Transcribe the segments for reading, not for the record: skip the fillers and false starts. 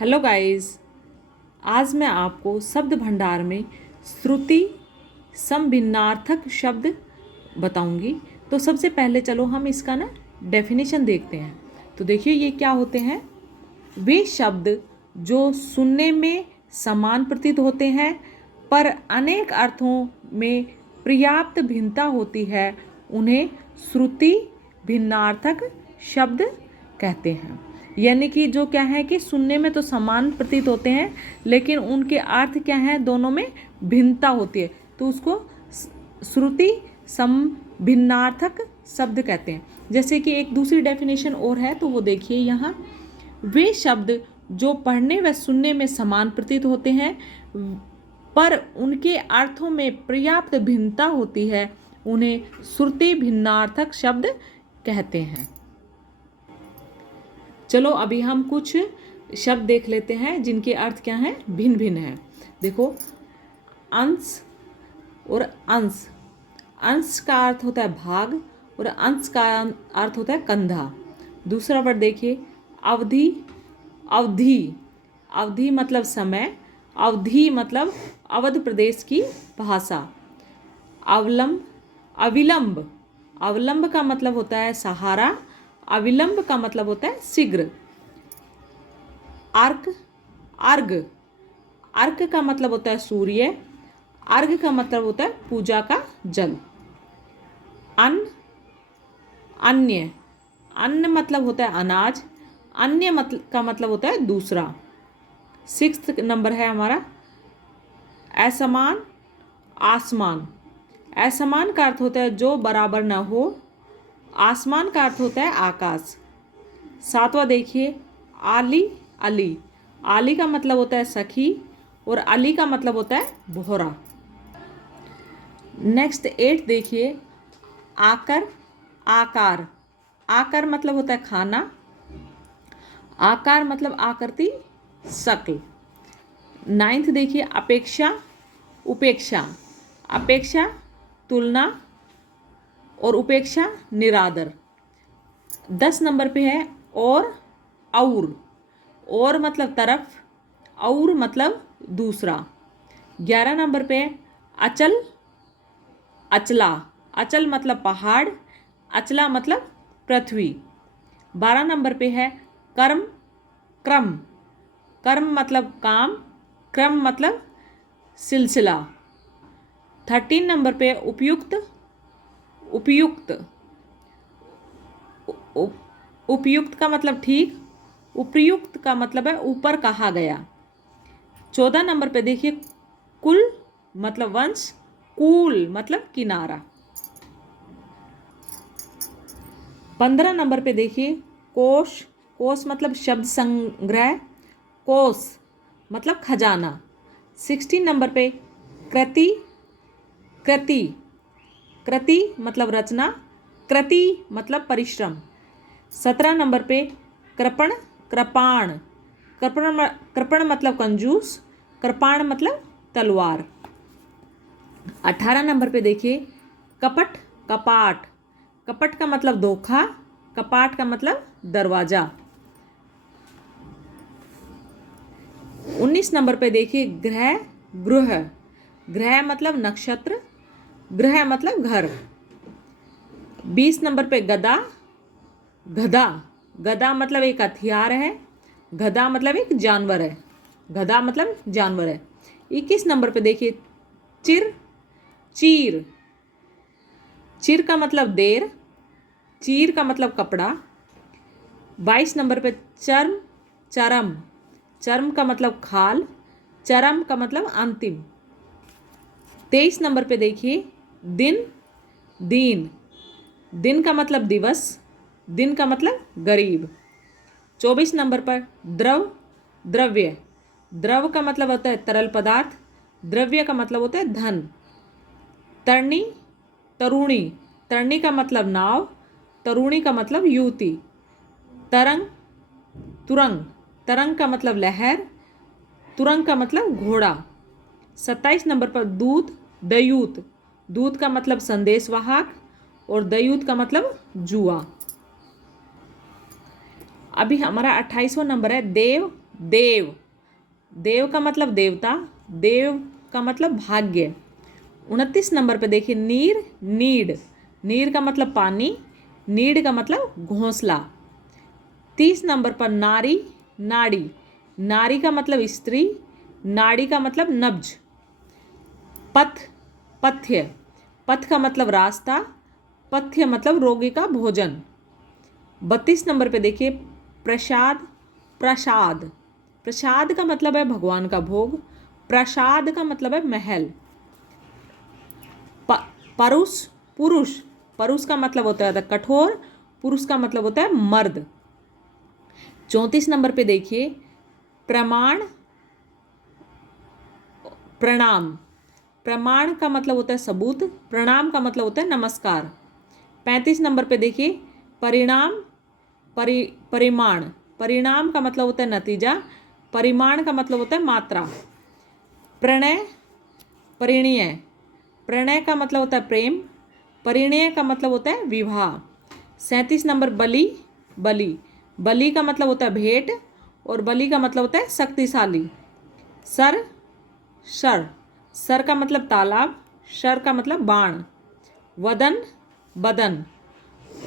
Hello guys. आज मैं आपको शब्द भंडार में श्रुति समभिन्नार्थक शब्द बताऊंगी। तो सबसे पहले चलो हम इसका डेफिनेशन देखते हैं। तो देखिए ये क्या होते हैं। वे शब्द जो सुनने में समान प्रतीत होते हैं पर अनेक अर्थों में पर्याप्त भिन्नता होती है, उन्हें श्रुति भिन्नार्थक शब्द कहते हैं। यानी कि जो क्या है कि सुनने में तो समान प्रतीत होते हैं लेकिन उनके अर्थ क्या हैं, दोनों में भिन्नता होती है, तो उसको श्रुति समभिन्नार्थक शब्द कहते हैं। जैसे कि एक दूसरी डेफिनेशन और है, तो वो देखिए यहाँ। वे शब्द जो पढ़ने व सुनने में समान प्रतीत होते हैं पर उनके अर्थों में पर्याप्त भिन्नता होती है, उन्हें श्रुति भिन्नार्थक शब्द कहते हैं। चलो अभी हम कुछ शब्द देख लेते हैं जिनके अर्थ क्या हैं, भिन्न भिन्न हैं। देखो, अंश और अंश। अंश का अर्थ होता है भाग और अंश का अर्थ होता है कंधा। दूसरा वर्ड देखिए, अवधि। अवधि, अवधि मतलब समय। अवधि मतलब अवध प्रदेश की भाषा। अवलंब, अविलंब। अवलंब का मतलब होता है सहारा, अविलंब का मतलब होता है शीघ्र। अर्क, अर्घ। अर्क का मतलब होता है सूर्य, अर्घ का मतलब होता है पूजा का जल। अन्न, अन्य। अन्न मतलब होता है अनाज, अन्य का मतलब होता है दूसरा। 6th नंबर है हमारा असमान, आसमान। असमान का अर्थ होता है जो बराबर न हो, आसमान का अर्थ होता है आकाश। 7वां देखिए, आली, अली। आली का मतलब होता है सखी और अली का मतलब होता है बोहरा। नेक्स्ट 8 देखिए, आकर, आकार। आकार मतलब होता है खाना, आकार मतलब आकृति, शक्ल। 9th देखिए, अपेक्षा, उपेक्षा। अपेक्षा तुलना और उपेक्षा निरादर। 10 नंबर पे है और मतलब तरफ, और मतलब दूसरा। 11 नंबर पे है अचल, अचला। अचल मतलब पहाड़, अचला मतलब पृथ्वी। 12 नंबर पे है कर्म, क्रम। कर्म मतलब काम, क्रम मतलब सिलसिला। 13 नंबर पे उपयुक्त, उपयुक्त। उपयुक्त का मतलब ठीक, उपयुक्त का मतलब है ऊपर कहा गया। 14 नंबर पे देखिए, कुल मतलब वंश, कूल मतलब किनारा। 15 नंबर पे देखिए, कोश। कोश मतलब शब्द संग्रह, कोश मतलब खजाना। 16 नंबर पे कृति, कृति। कृति मतलब रचना, कृति मतलब परिश्रम। 17 नंबर पे कृपण, कृपाण। कृपण मतलब कंजूस, कृपाण मतलब तलवार। 18 नंबर पे देखिए, कपट, कपाट। कपट का मतलब धोखा, कपाट का मतलब दरवाजा। 19 नंबर पे देखिए, ग्रह, गृह। ग्रह मतलब नक्षत्र, ग्रह मतलब घर। 20 नंबर पे गदा, गधा। गधा मतलब एक हथियार है, गधा मतलब एक जानवर है, गधा मतलब जानवर है। 21 नंबर पे देखिए, चिर, चीर। चिर का मतलब देर, चीर का मतलब कपड़ा। 22 नंबर पे चर्म, चरम। चर्म का मतलब खाल, चरम का मतलब अंतिम। 23 नंबर पे देखिए, दिन, दीन। दिन का मतलब दिवस, दिन का मतलब गरीब। 24 नंबर पर द्रव, द्रव्य। द्रव का मतलब होता है तरल पदार्थ, द्रव्य का मतलब होता है धन। तरणी, तरुणी। तरणी का मतलब नाव, तरुणी का मतलब युवती। तरंग, तुरंग। तरंग का मतलब लहर, तुरंग का मतलब घोड़ा। 27 नंबर पर दूत, दयूत। दूत का मतलब संदेशवाहक और दयूत का मतलब जुआ। अभी हमारा 28वां नंबर है देव, देव, देव का मतलब देवता, देव का मतलब भाग्य। 29 नंबर पे देखिए नीर, नीड, नीर का मतलब पानी, नीड का मतलब घोंसला। 30 नंबर पर नारी, नाड़ी, नारी का मतलब स्त्री, नाड़ी का मतलब नब्ज। पथ, पथ्य, पथ का मतलब रास्ता, पथ्य मतलब रोगी का भोजन। 32 नंबर पे देखिए प्रसाद, प्रसाद, प्रसाद का मतलब है भगवान का भोग, प्रसाद का मतलब है महल। परुष, पुरुष, परुष का मतलब होता है कठोर, पुरुष का मतलब होता है मर्द। 34 नंबर पे देखिए प्रमाण, प्रणाम, प्रमाण का मतलब होता है सबूत, प्रणाम का मतलब होता है नमस्कार। 35 नंबर पे देखिए परिणाम, परिमाण, परिणाम का मतलब होता है नतीजा, परिमाण का मतलब होता है मात्रा। प्रणय, परिणय, प्रणय का मतलब होता है प्रेम, परिणय का मतलब होता है विवाह। 37 नंबर बलि, बलि, बलि का मतलब होता है भेंट और बलि का मतलब होता है शक्तिशाली। सर, शर, सर का मतलब तालाब, शर का मतलब बाण। वदन, बदन,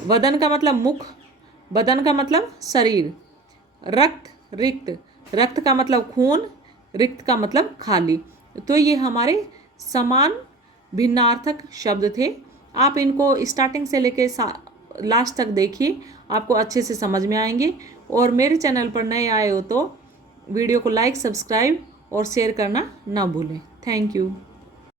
वदन का मतलब मुख, बदन का मतलब शरीर। रक्त, रिक्त, रक्त का मतलब खून, रिक्त का मतलब खाली। तो ये हमारे समान भिन्नार्थक शब्द थे। आप इनको स्टार्टिंग से लेके लास्ट तक देखिए, आपको अच्छे से समझ में आएंगे। और मेरे चैनल पर नए आए हो तो वीडियो को लाइक, सब्सक्राइब और शेयर करना ना भूलें। Thank you.